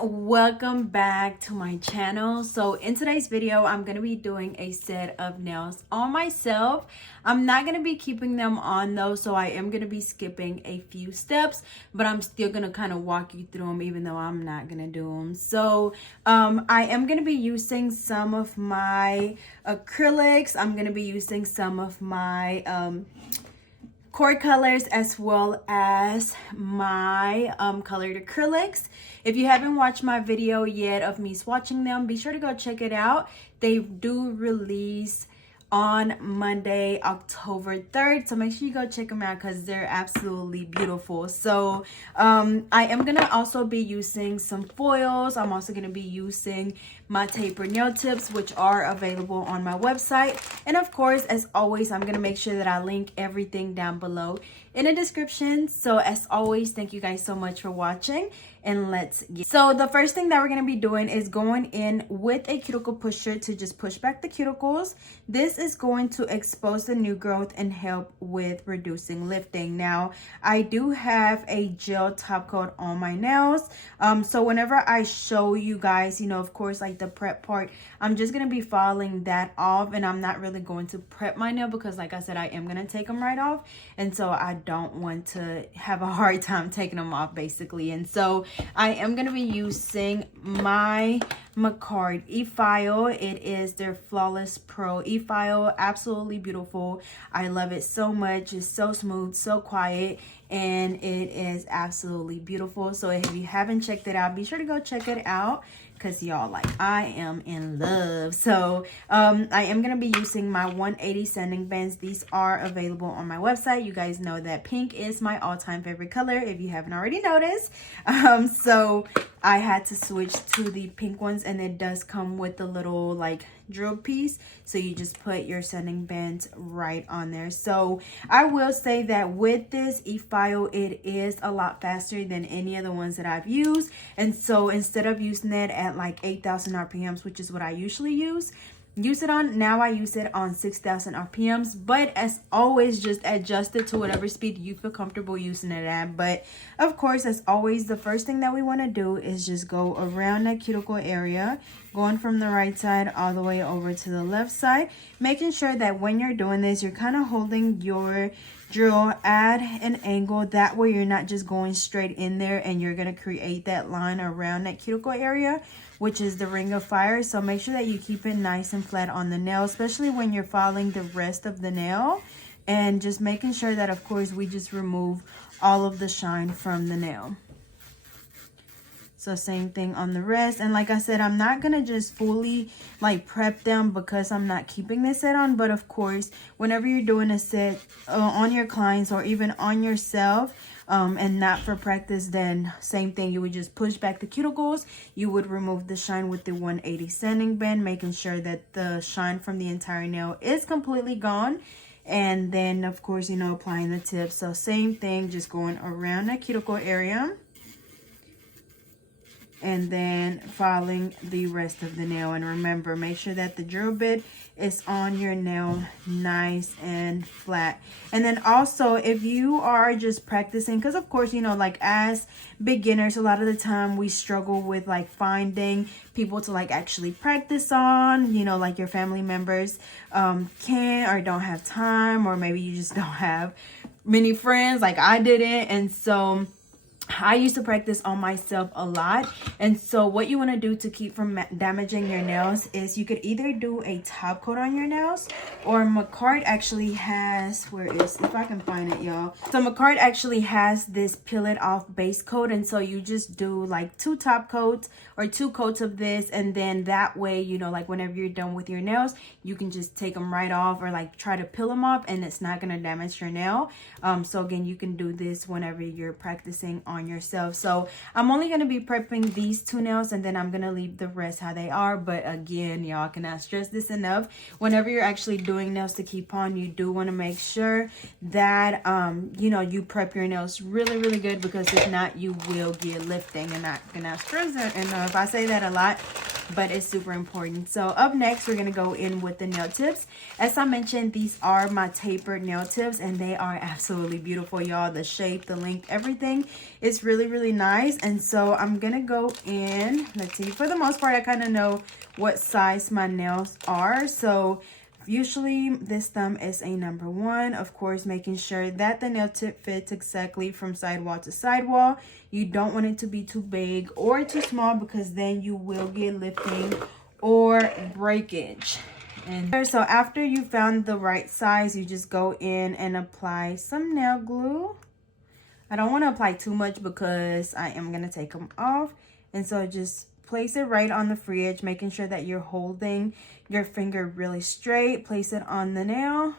Welcome back to my channel. So in today's video I'm going to be doing a set of nails on myself. I'm not going to be keeping them on though, so I am going to be skipping a few steps, but I'm still going to kind of walk you through them even though I'm not going to do them. So I am going to be using some of my acrylics. I'm going to be using some of my core colors as well as my colored acrylics. If you haven't watched my video yet of me swatching them, be sure to go check it out. They do release on Monday, October 3rd, so make sure you go check them out because they're absolutely beautiful. So I am gonna also be using some foils. I'm also gonna be using my taper nail tips, which are available on my website, and of course, as always, I'm gonna make sure that I link everything down below in the description. So as always, thank you guys so much for watching, and let's get. So the first thing that we're going to be doing is going in with a cuticle pusher to just push back the cuticles. This is going to expose the new growth and help with reducing lifting. Now I do have a gel top coat on my nails, so whenever I show you guys, you know, of course, like the prep part, I'm just going to be filing that off, and I'm not really going to prep my nail because, like I said, I am going to take them right off, and so I don't want to have a hard time taking them off basically. And so I am going to be using my Macard e-file. It is their Flawless Pro e-file. Absolutely beautiful. I love it so much. It's so smooth, so quiet, and it is absolutely beautiful. So if you haven't checked it out, be sure to go check it out because y'all, like, I am in love. So I am going to be using my 180 sanding bands. These are available on my website. You guys know that pink is my all-time favorite color if you haven't already noticed. So I had to switch to the pink ones, and it does come with a little like drill piece, so you just put your sanding bands right on there. So I will say that with this e-file, it is a lot faster than any of the ones that I've used, and so instead of using it at like 8,000 RPMs, which is what I usually use it on, now I use it on 6,000 RPMs, but as always, just adjust it to whatever speed you feel comfortable using it at. But of course, as always, the first thing that we want to do is just go around that cuticle area, going from the right side all the way over to the left side, making sure that when you're doing this, you're kind of holding your drill at an angle, that way you're not just going straight in there and you're going to create that line around that cuticle area, which is the ring of fire. So make sure that you keep it nice and flat on the nail, especially when you're filing the rest of the nail, and just making sure that, of course, we just remove all of the shine from the nail. So same thing on the rest. And like I said, I'm not going to just fully like prep them because I'm not keeping this set on. But of course, whenever you're doing a set on your clients or even on yourself, and not for practice, then same thing. You would just push back the cuticles. You would remove the shine with the 180 sanding band, making sure that the shine from the entire nail is completely gone. And then, of course, you know, applying the tip. So same thing, just going around that cuticle area, and then filing the rest of the nail. And remember, make sure that the drill bit is on your nail nice and flat. And then also, if you are just practicing, because of course, you know, like as beginners, a lot of the time we struggle with like finding people to like actually practice on, you know, like your family members can't or don't have time, or maybe you just don't have many friends like I didn't. And so I used to practice on myself a lot. And so what you want to do to keep from damaging your nails is you could either do a top coat on your nails, or Macard actually has, if I can find it, y'all. So Macard actually has this peel it off base coat, and so you just do like 2 top coats or 2 coats of this, and then that way, you know, like whenever you're done with your nails, you can just take them right off or like try to peel them off, and it's not going to damage your nail. So again, you can do this whenever you're practicing on yourself. So I'm only going to be prepping these 2 nails, and then I'm going to leave the rest how they are. But again, y'all, cannot stress this enough. Whenever you're actually doing nails to keep on, you do want to make sure that you know, you prep your nails really, really good, because if not, you will get lifting. And I cannot stress it enough. I say that a lot, but it's super important. So up next, we're gonna go in with the nail tips. As I mentioned, these are my tapered nail tips, and they are absolutely beautiful, y'all. The shape, the length, everything is really, really nice. And so I'm gonna go in, let's see, for the most part, I kind of know what size my nails are. So usually this thumb is a number 1. Of course, making sure that the nail tip fits exactly from sidewall to sidewall. You don't want it to be too big or too small, because then you will get lifting or breakage. And so after you found the right size, you just go in and apply some nail glue. I don't want to apply too much because I am going to take them off. And so just place it right on the free edge, making sure that you're holding your finger really straight. Place it on the nail.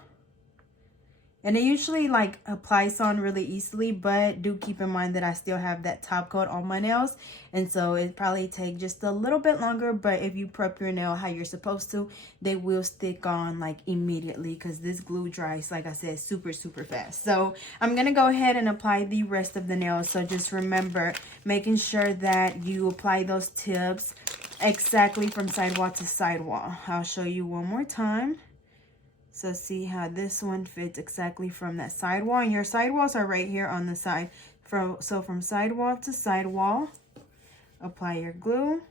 And it usually like applies on really easily, but do keep in mind that I still have that top coat on my nails. And so it probably take just a little bit longer, but if you prep your nail how you're supposed to, they will stick on like immediately, because this glue dries, like I said, super, super fast. So I'm gonna go ahead and apply the rest of the nails. So just remember, making sure that you apply those tips exactly from sidewall to sidewall. I'll show you one more time. So see how this one fits exactly from that sidewall, and your sidewalls are right here on the side. So from sidewall to sidewall, apply your glue.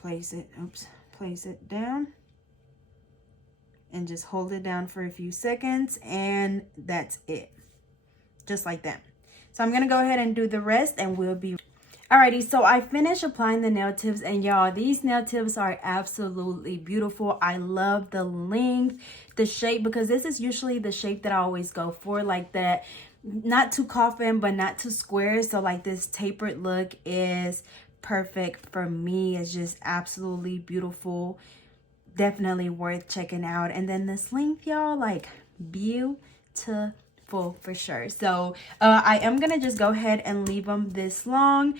Place it down. And just hold it down for a few seconds, and that's it. Just like that. So I'm gonna go ahead and do the rest, and we'll be alrighty. So I finished applying the nail tips, and y'all, these nail tips are absolutely beautiful. I love the length, the shape, because this is usually the shape that I always go for, like that, not too coffin but not too square. So like this tapered look is perfect for me. It's just absolutely beautiful, definitely worth checking out. And then this length, y'all, like beautiful for sure. So I am gonna just go ahead and leave them this long.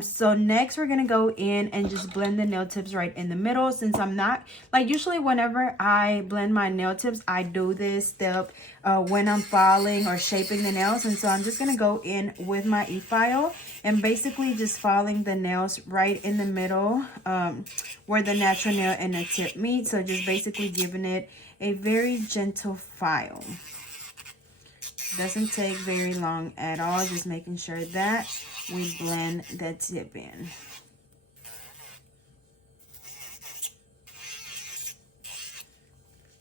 So next we're gonna go in and just blend the nail tips right in the middle. Since I'm not, like, usually whenever I blend my nail tips, I do this step when I'm filing or shaping the nails. And so I'm just gonna go in with my e-file and basically just filing the nails right in the middle, where the natural nail and the tip meet. So just basically giving it a very gentle file. Doesn't take very long at all, just making sure that we blend the tip in.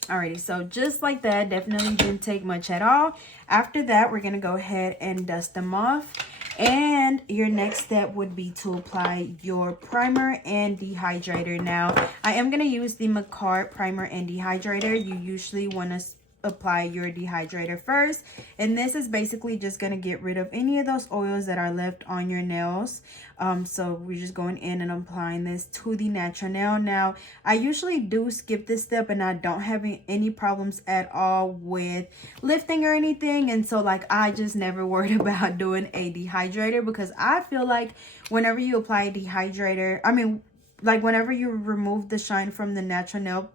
Alrighty, so just like that, definitely didn't take much at all. After that, we're gonna go ahead and dust them off. And your next step would be to apply your primer and dehydrator. Now, I am gonna use the Macart primer and dehydrator. You usually want to apply your dehydrator first, and this is basically just going to get rid of any of those oils that are left on your nails. So we're just going in and applying this to the natural nail. Now, I usually do skip this step, and I don't have any problems at all with lifting or anything. And so like I just never worried about doing a dehydrator, because I feel like whenever you apply a dehydrator, I mean, like whenever you remove the shine from the natural nail,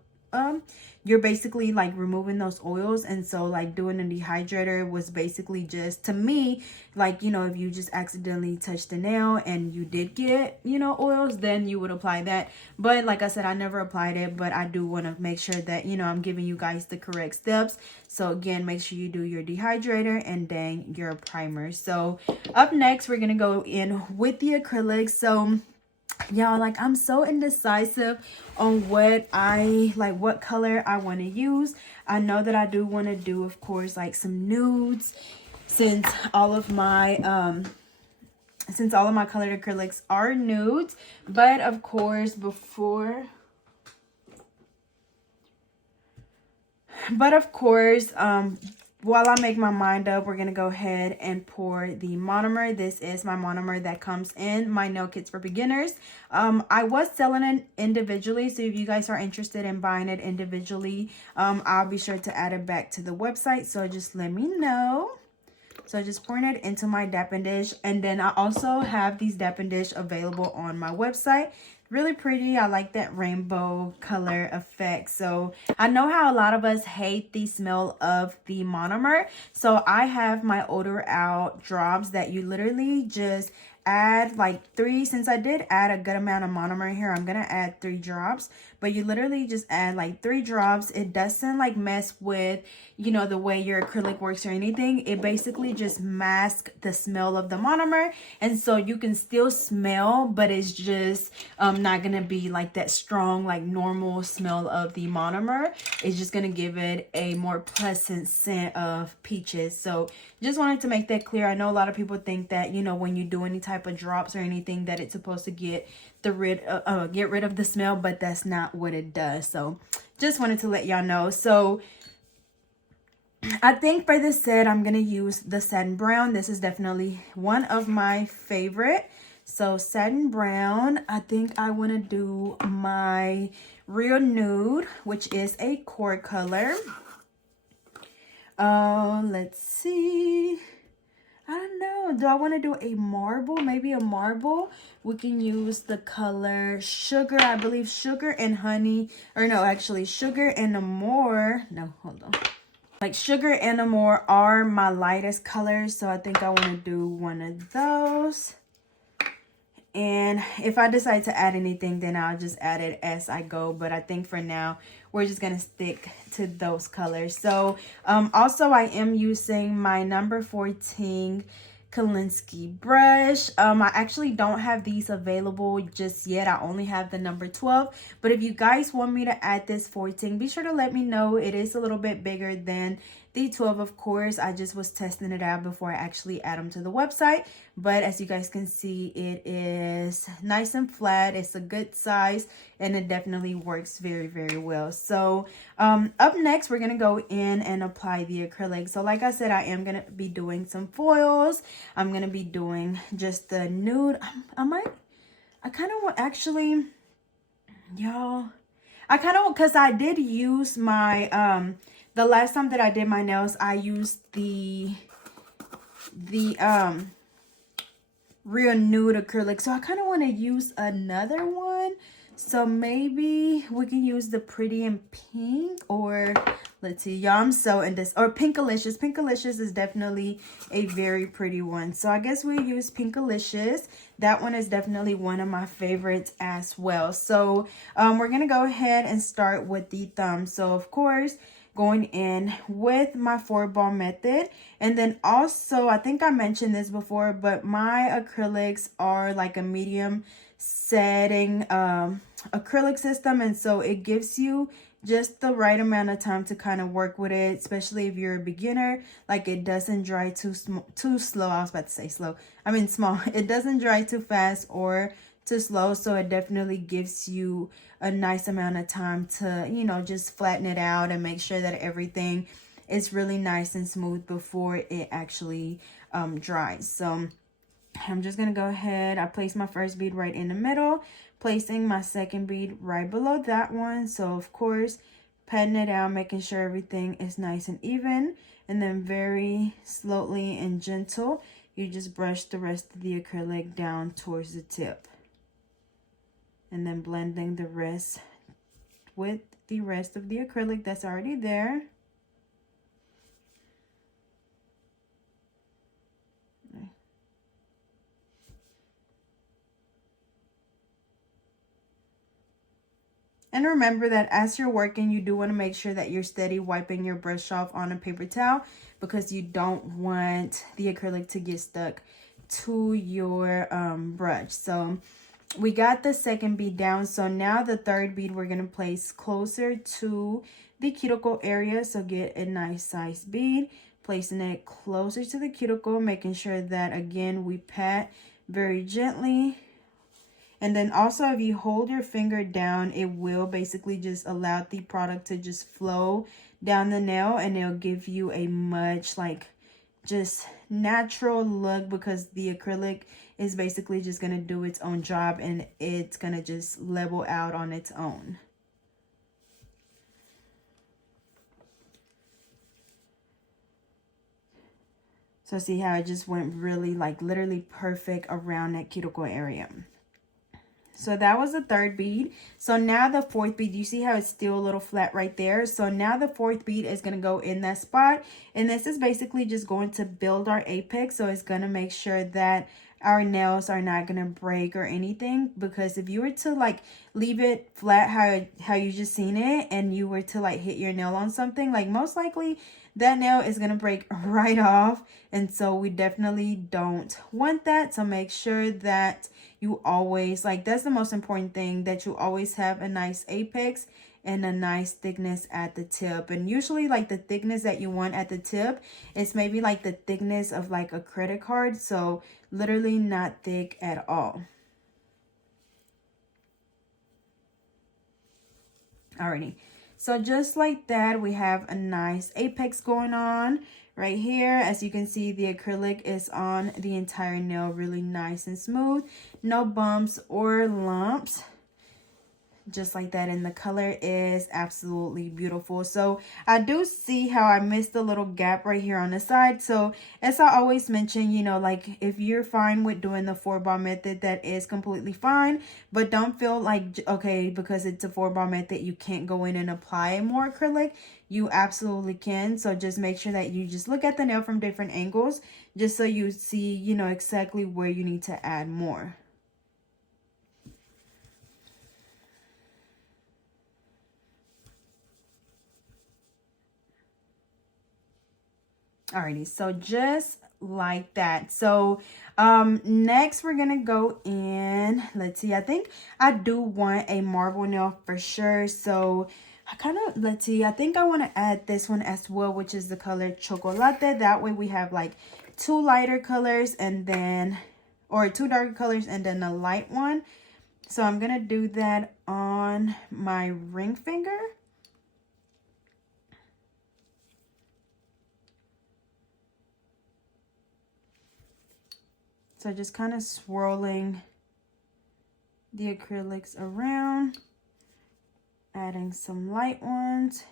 you're basically like removing those oils. And so like doing a dehydrator was basically just, to me, like, you know, if you just accidentally touch the nail and you did get, you know, oils, then you would apply that. But like I said, I never applied it, but I do want to make sure that, you know, I'm giving you guys the correct steps. So again, make sure you do your dehydrator and then your primer. So up next, we're gonna go in with the acrylics. So y'all, like, I'm so indecisive on what color I want to use. I know that I do want to do, of course, like some nudes, since all of my colored acrylics are nudes. But of course, while I make my mind up, we're going to go ahead and pour the monomer. This is my monomer that comes in my nail kits for beginners. I was selling it individually, so if you guys are interested in buying it individually, I'll be sure to add it back to the website, so just let me know. So just pouring it into my dapping dish, and then I also have these dapping dish available on my website. Really pretty. I like that rainbow color effect. So I know how a lot of us hate the smell of the monomer. So I have my odor out drops that you literally just add like 3, since I did add a good amount of monomer here, I'm gonna add 3 drops. But you literally just add like 3 drops. It doesn't like mess with, you know, the way your acrylic works or anything. It basically just masks the smell of the monomer, and so you can still smell, but it's just not gonna be like that strong like normal smell of the monomer. It's just gonna give it a more pleasant scent of peaches. So just wanted to make that clear. I know a lot of people think that, you know, when you do any type of drops or anything, that it's supposed to get rid of the smell, but that's not what it does. So just wanted to let y'all know. So I think for this set, I'm gonna use the Satin Brown. This is definitely one of my favorite. So Satin Brown, I think I want to do my Real Nude, which is a core color. Let's see. I don't know. Do I want to do a marble? Maybe a marble. We can use the color Sugar. I believe Sugar and Honey. Or no, actually Sugar and Amore. No, hold on. Like Sugar and Amore are my lightest colors. So I think I want to do one of those. And if I decide to add anything, then I'll just add it as I go. But I think for now, we're just going to stick to those colors. So also I am using my number 14 Kolinsky brush. I actually don't have these available just yet. I only have the number 12. But if you guys want me to add this 14, be sure to let me know. It is a little bit bigger than the 12, of course. I just was testing it out before I actually add them to the website. But as you guys can see, it is nice and flat. It's a good size, and it definitely works very, very well. So up next, we're going to go in and apply the acrylic. So like I said, I am going to be doing some foils. I'm going to be doing just the nude. I kind of want, actually, y'all, I kind of, because I did use my, the last time that I did my nails, I used the Real Nude acrylic. So I kind of want to use another one. So maybe we can use the Pretty in Pink, or let's see, y'all, I'm so in this, or Pinkalicious. Pinkalicious is definitely a very pretty one. So I guess we'll use Pinkalicious. That one is definitely one of my favorites as well. So we're going to go ahead and start with the thumb. So of course, going in with my 4-ball method. And then also, I think I mentioned this before, but my acrylics are like a medium setting acrylic system, and so it gives you just the right amount of time to kind of work with it, especially if you're a beginner. Like, it doesn't dry too slow. I was about to say slow, I mean small. It doesn't dry too fast or too slow, so it definitely gives you a nice amount of time to, you know, just flatten it out and make sure that everything is really nice and smooth before it actually dries. So I'm just gonna go ahead. I place my first bead right in the middle, placing my second bead right below that one. So of course, patting it out, making sure everything is nice and even, and then very slowly and gentle, you just brush the rest of the acrylic down towards the tip, and then blending the rest with the rest of the acrylic that's already there. And remember that as you're working, you do want to make sure that you're steady wiping your brush off on a paper towel, because you don't want the acrylic to get stuck to your brush. So we got the second bead down. So now the third bead we're going to place closer to the cuticle area. So get a nice size bead, placing it closer to the cuticle, making sure that, again, we pat very gently. And then also, if you hold your finger down, it will basically just allow the product to just flow down the nail, and it'll give you a much like just natural look, because the acrylic is basically just going to do its own job, and it's going to just level out on its own. So see how it just went really like literally perfect around that cuticle area. So that was the third bead. So now the fourth bead, you see how it's still a little flat right there? So now the fourth bead is going to go in that spot. And this is basically just going to build our apex. So it's going to make sure that our nails are not gonna break or anything, because if you were to like leave it flat how you just seen it, and you were to like hit your nail on something, like most likely that nail is gonna break right off. And so we definitely don't want that. So make sure that you always, like, that's the most important thing, that you always have a nice apex and a nice thickness at the tip. And usually like the thickness that you want at the tip is maybe like the thickness of like a credit card, so literally not thick at all. Alrighty, so just like that, we have a nice apex going on right here. As you can see, the acrylic is on the entire nail, really nice and smooth, no bumps or lumps, just like that. And the color is absolutely beautiful. So I do see how I missed a little gap right here on the side. So as I always mention, you know, like if you're fine with doing the 4-bar method, that is completely fine. But don't feel like, okay, because it's a 4-bar method, you can't go in and apply more acrylic. You absolutely can. So just make sure that you just look at the nail from different angles, just so you see, you know, exactly where you need to add more. Alrighty, so just like that. So next we're gonna go in, let's see, I think I do want a marble nail for sure. So I kind of, let's see, I think I want to add this one as well, which is the color Choco Latte. That way we have like 2 lighter colors and then, or 2 darker colors and then a light one. So I'm gonna do that on my ring finger. So just kind of swirling the acrylics around, adding some light ones.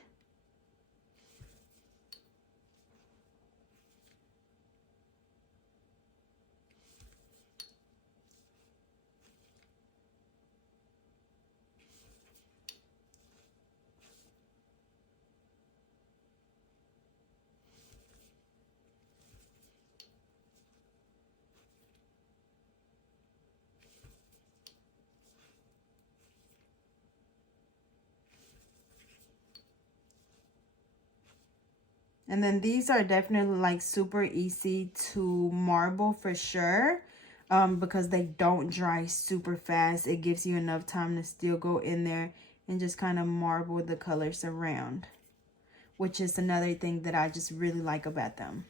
And then these are definitely like super easy to marble for sure, because they don't dry super fast. It gives you enough time to still go in there and just kind of marble the colors around, which is another thing that I just really like about them.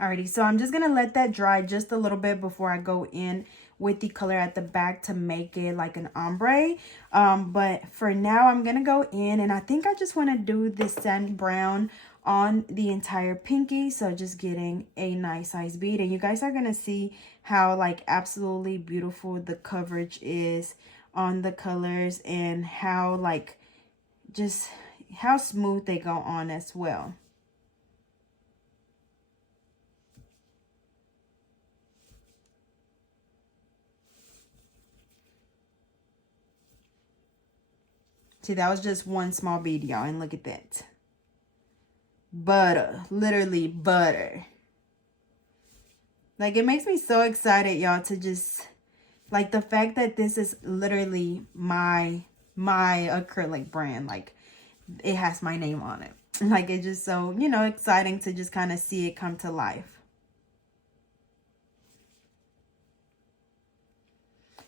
Alrighty, so I'm just gonna let that dry just a little bit before I go in with the color at the back to make it like an ombre. But for now, I'm gonna go in, and I think I just want to do this Satin Brown on the entire pinky. So just getting a nice size bead, and you guys are gonna see how like absolutely beautiful the coverage is on the colors, and how like just how smooth they go on as well. See, that was just one small bead, y'all, and look at that. Butter, literally butter. Like, it makes me so excited, y'all, to just, like, the fact that this is literally my acrylic brand. Like, it has my name on it. Like, it's just so, you know, exciting to just kind of see it come to life.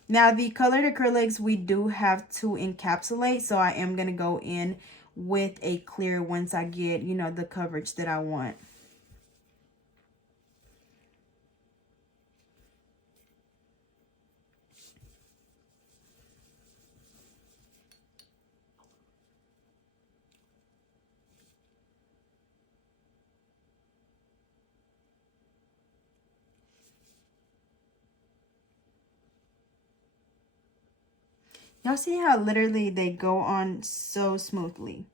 Now, the colored acrylics, we do have to encapsulate, so I am going to go in with a clear once I get, you know, the coverage that I want. Y'all see how literally they go on so smoothly.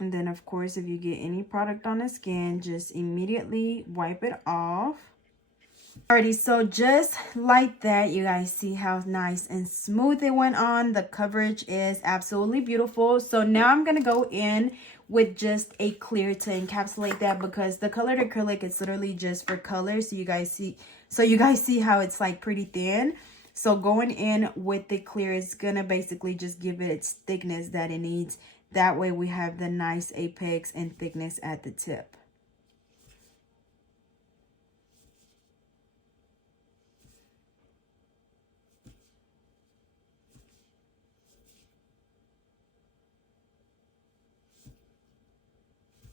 And then of course, if you get any product on the skin, just immediately wipe it off. Alrighty, so just like that, you guys see how nice and smooth it went on. The coverage is absolutely beautiful. So now I'm gonna go in with just a clear to encapsulate that, because the colored acrylic is literally just for color. So you guys see how it's like pretty thin. So going in with the clear is gonna basically just give it its thickness that it needs. That way we have the nice apex and thickness at the tip.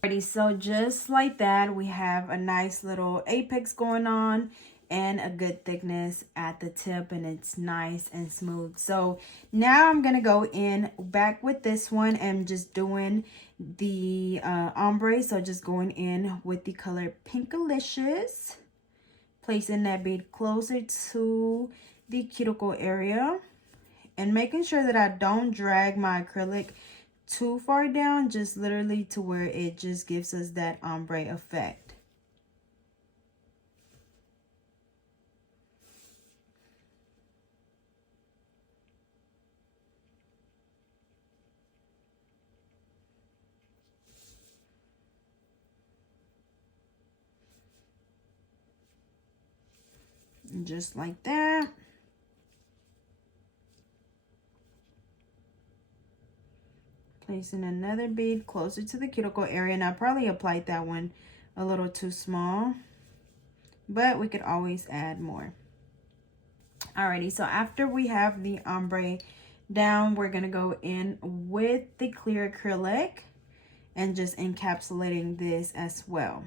Alrighty, so just like that, we have a nice little apex going on and a good thickness at the tip, and it's nice and smooth. So now I'm gonna go in back with this one and just doing the ombre. So just going in with the color Pinkalicious, placing that bead closer to the cuticle area and making sure that I don't drag my acrylic too far down, just literally to where it just gives us that ombre effect. And just like that. Placing another bead closer to the cuticle area, and I probably applied that one a little too small, but we could always add more. Alrighty, so after we have the ombre down, we're gonna go in with the clear acrylic and just encapsulating this as well.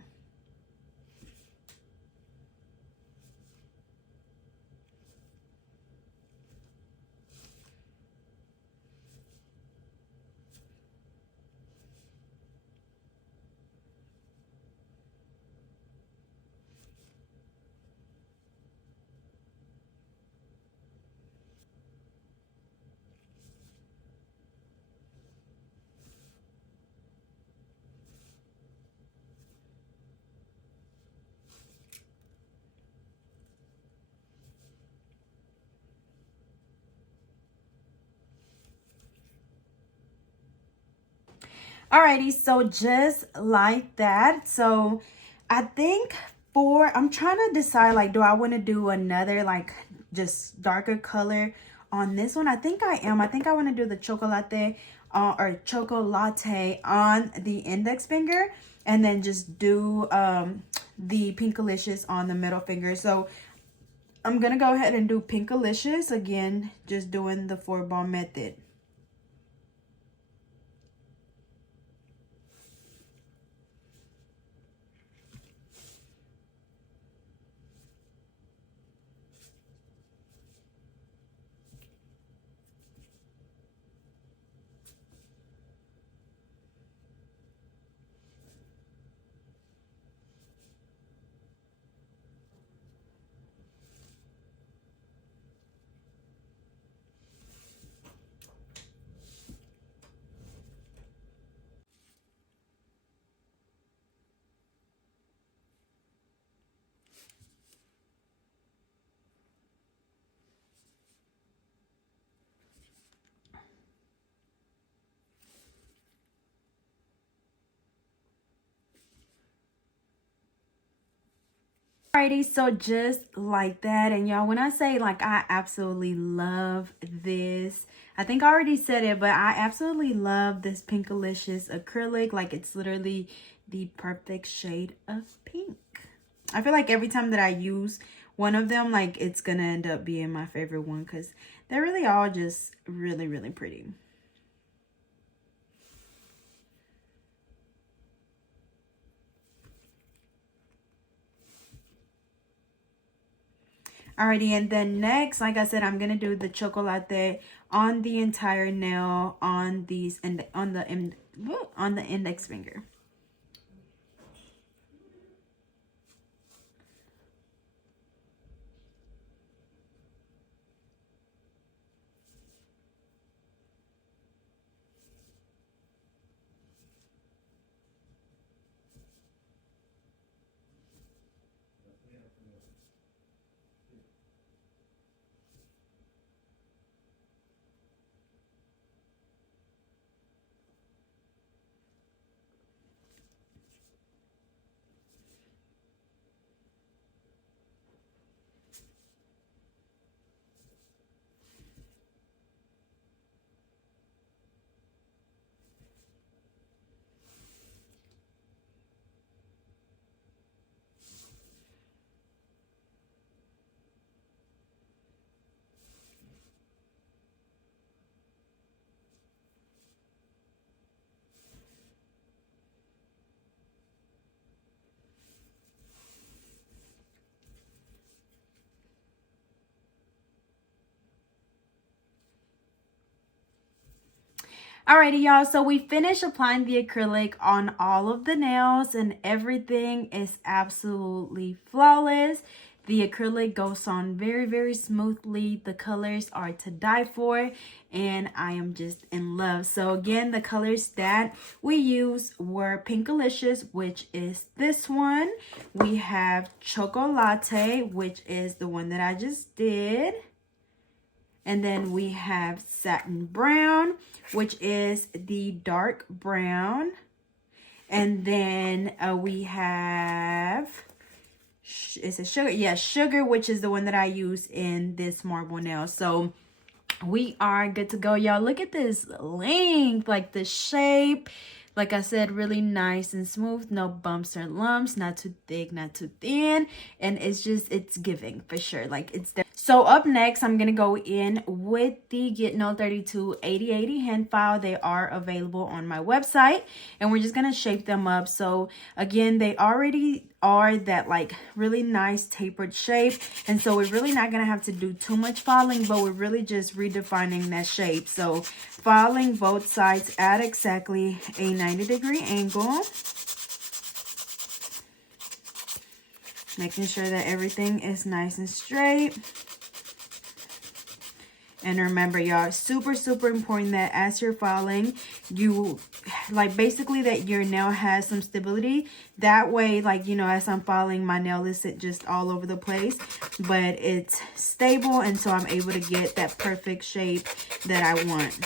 Alrighty, so just like that. So I think I'm trying to decide, like, do I want to do another, like, just darker color on this one? I think I am. I think I want to do the Choco Latte or Choco Latte on the index finger, and then just do the Pinkalicious on the middle finger. So I'm going to go ahead and do Pinkalicious again, just doing the 4-ball method. Alrighty, so just like that, and y'all, when I say, like, I absolutely love this, I think I already said it, but I absolutely love this Pinkalicious acrylic. Like, it's literally the perfect shade of pink. I feel like every time that I use one of them, like, it's gonna end up being my favorite one, because they're really all just really, really pretty. Alrighty, and then next, like I said, I'm gonna do the Choco Latte on the entire nail on these and on the index finger. Alrighty, y'all, so we finished applying the acrylic on all of the nails and everything is absolutely flawless. The acrylic goes on very, very smoothly. The colors are to die for, and I am just in love. So again, the colors that we used were Pinkalicious, which is this one. We have Choco Latte, which is the one that I just did. And then we have Satin Brown, which is the dark brown. And then we have, is it sugar? Yeah, sugar, which is the one that I use in this marble nail. So we are good to go, y'all. Look at this length, like the shape. Like I said, really nice and smooth, no bumps or lumps, not too thick, not too thin, and it's giving for sure. Like it's there. So up next, I'm gonna go in with the Get Nail 32 8080 hand file. They are available on my website, and we're just gonna shape them up. So again, they already are that like really nice tapered shape, and so we're really not gonna have to do too much filing, but we're really just redefining that shape. So filing both sides at exactly a 90-degree angle, making sure that everything is nice and straight. And remember, y'all, super important that as you're filing, you like basically that your nail has some stability. That way, like, you know, as I'm filing, my nail isn't just all over the place, but it's stable, and so I'm able to get that perfect shape that I want.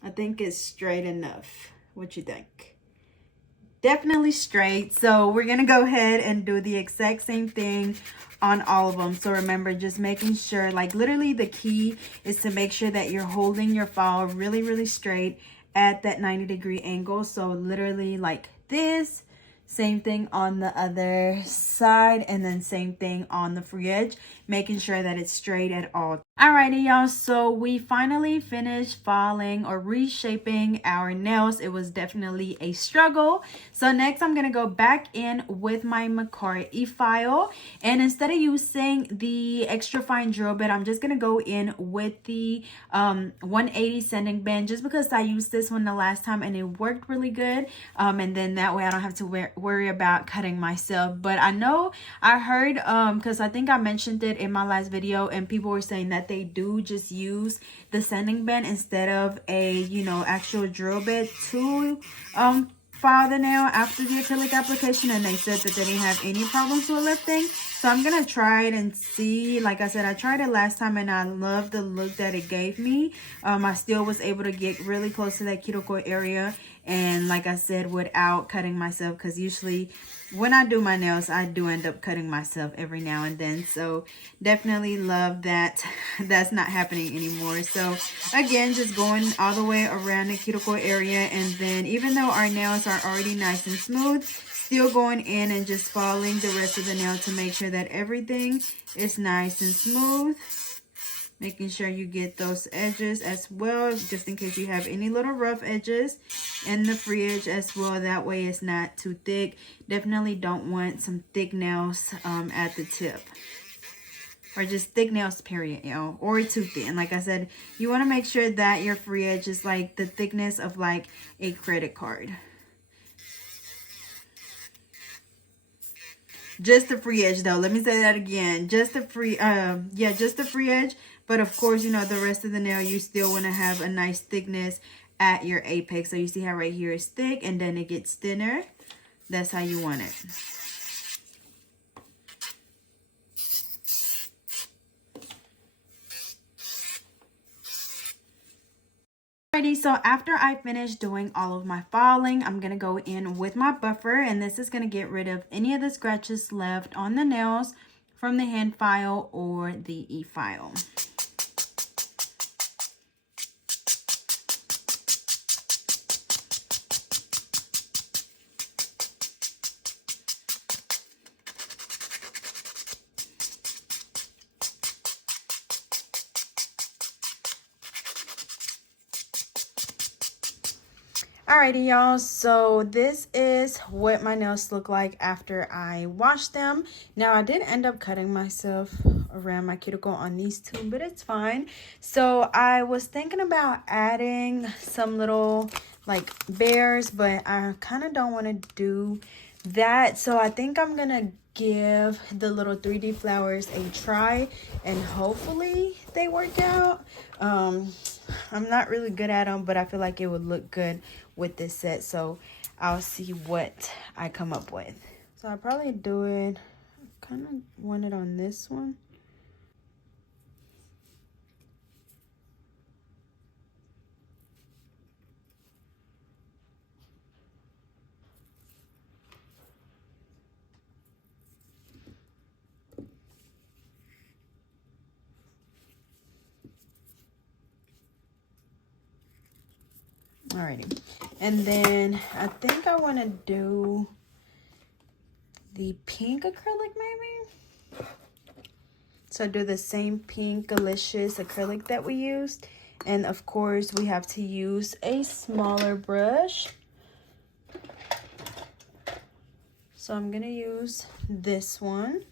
I think it's straight enough. What you think? Definitely straight. So we're gonna go ahead and do the exact same thing on all of them. So remember, just making sure, like literally the key is to make sure that you're holding your file really straight at that 90-degree angle. So literally like this. Same thing on the other side, and then same thing on the free edge, making sure that it's straight at all. Alrighty, y'all, so we finally finished filing or reshaping our nails. It was definitely a struggle. So next I'm gonna go back in with my Macari file, and instead of using the extra fine drill bit, I'm just gonna go in with the 180 sanding band, just because I used this one the last time and it worked really good, and then that way I don't have to worry about cutting myself. But I know I heard because I think I mentioned it in my last video, and people were saying that they do just use the sanding band instead of a, you know, actual drill bit to file the nail after the acrylic application, and they said that they didn't have any problems with lifting. So I'm gonna try it and see. Like I said, I tried it last time and I love the look that it gave me. I still was able to get really close to that cuticle area, and like I said, without cutting myself, because usually when I do my nails, I do end up cutting myself every now and then. So definitely love that that's not happening anymore. So again, just going all the way around the cuticle area, and then even though our nails are already nice and smooth, still going in and just following the rest of the nail to make sure that everything is nice and smooth. Making sure you get those edges as well, just in case you have any little rough edges, and the free edge as well. That way it's not too thick. Definitely don't want some thick nails at the tip, or just thick nails period, you know, or too thin. Like I said, you want to make sure that your free edge is like the thickness of like a credit card. Just the free edge though. Let me say that again. Just the free, just the free edge. But of course, you know, the rest of the nail, you still want to have a nice thickness at your apex. So you see how right here is thick and then it gets thinner. That's how you want it. Alrighty, so after I finish doing all of my filing, I'm going to go in with my buffer, and this is going to get rid of any of the scratches left on the nails from the hand file or the e-file. Alrighty, y'all, so this is what my nails look like after I wash them. Now, I did end up cutting myself around my cuticle on these two, but it's fine. So I was thinking about adding some little like bears, but I kind of don't want to do that. So I think I'm gonna give the little 3D flowers a try, and hopefully they work out. I'm not really good at them, but I feel like it would look good with this set, so I'll see what I come up with. So I probably do it, kind of want it on this one. Alrighty, and then I think I want to do the pink acrylic maybe. So do the same Pinkalicious acrylic that we used, and of course we have to use a smaller brush. So I'm gonna use this one.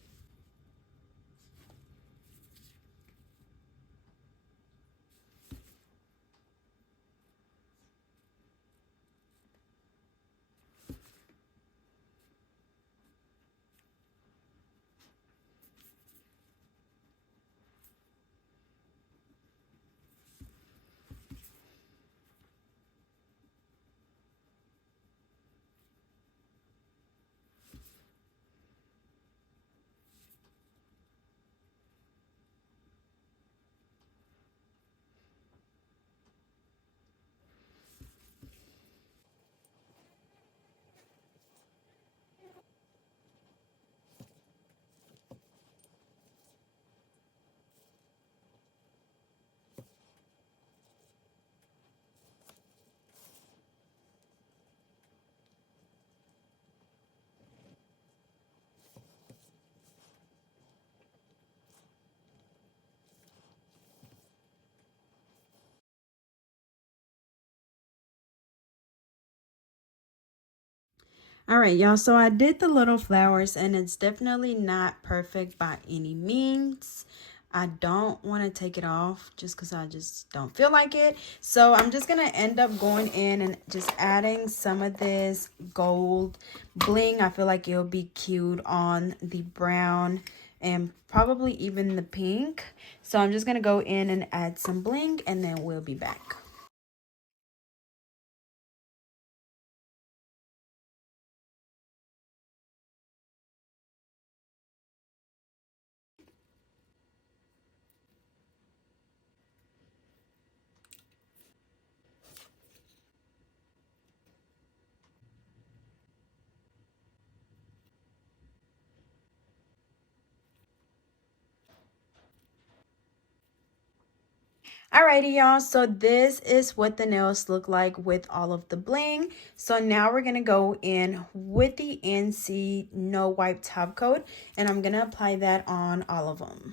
All right, y'all, so I did the little flowers, and it's definitely not perfect by any means. I don't want to take it off just because I just don't feel like it. So I'm just going to end up going in and just adding some of this gold bling. I feel like it'll be cute on the brown and probably even the pink. So I'm just going to go in and add some bling, and then we'll be back. Alrighty, y'all, so this is what the nails look like with all of the bling. So now we're gonna go in with the NC No Wipe Top Coat, and I'm gonna apply that on all of them.